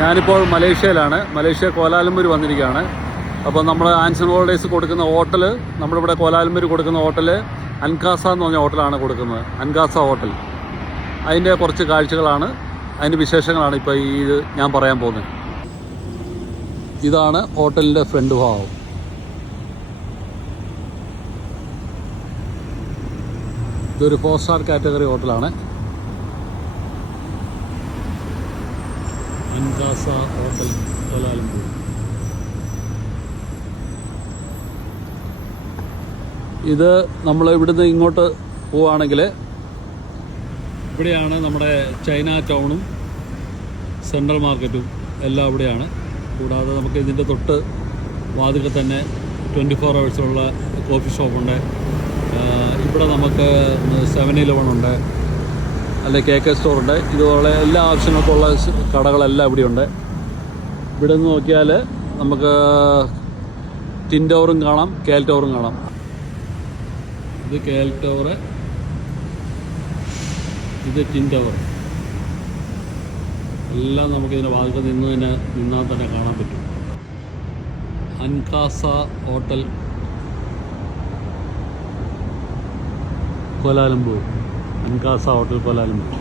ഞാനിപ്പോൾ മലേഷ്യയിലാണ്. മലേഷ്യ കോലാലംപൂർ വന്നിരിക്കുകയാണ്. അപ്പോൾ നമ്മൾ ആൻസൺ ഹോളിഡേയ്സ് കൊടുക്കുന്ന ഹോട്ടൽ, നമ്മളിവിടെ കോലാലംപൂർ കൊടുക്കുന്ന ഹോട്ടൽ അൻകാസ എന്ന് പറഞ്ഞ ഹോട്ടലാണ് കൊടുക്കുന്നത്. അൻകാസ ഹോട്ടൽ. അതിൻ്റെ കുറച്ച് കാഴ്ചകളാണ്, അതിൻ്റെ വിശേഷങ്ങളാണ് ഇപ്പോൾ ഇത് ഞാൻ പറയാൻ പോകുന്നത്. ഇതാണ് ഹോട്ടലിൻ്റെ ഫ്രണ്ട് ഭാഗം. ഇതൊരു 4 സ്റ്റാർ കാറ്റഗറി ഹോട്ടലാണ്. അൻകാസ ഹോട്ടൽ കോലാലംപൂർ. ഇത് നമ്മൾ ഇവിടുന്ന് ഇങ്ങോട്ട് പോവുകയാണെങ്കിൽ ഇവിടെയാണ് നമ്മുടെ ചൈന ടൗണും സെൻട്രൽ മാർക്കറ്റും എല്ലാം ഇവിടെയാണ്. കൂടാതെ നമുക്ക് ഇതിൻ്റെ തൊട്ട് വാതിൽക്കൽ തന്നെ 24 ഹവേഴ്സുള്ള കോഫി ഷോപ്പുണ്ട്. ഇവിടെ നമുക്ക് 7-Eleven ഉണ്ട്, അല്ലെ KK സ്റ്റോറുണ്ട്. ഇതുപോലെ എല്ലാ ആവശ്യങ്ങൾക്കുള്ള കടകളെല്ലാം ഇവിടെയുണ്ട്. ഇവിടെ നിന്ന് നോക്കിയാൽ നമുക്ക് ടിൻ ടവറും കാണാം, KL ടവറും കാണാം. ഇത് KL ടവർ, ഇത് ടിൻ ടവർ. എല്ലാം നമുക്കിതിൻ്റെ വാതിൽക്കൽ നിന്നാൽ തന്നെ കാണാൻ പറ്റും. അൻകാസ ഹോട്ടൽ കോലാലംപൂർ. അൻകാസ ഹോട്ടൽ കോലാലംപൂർ.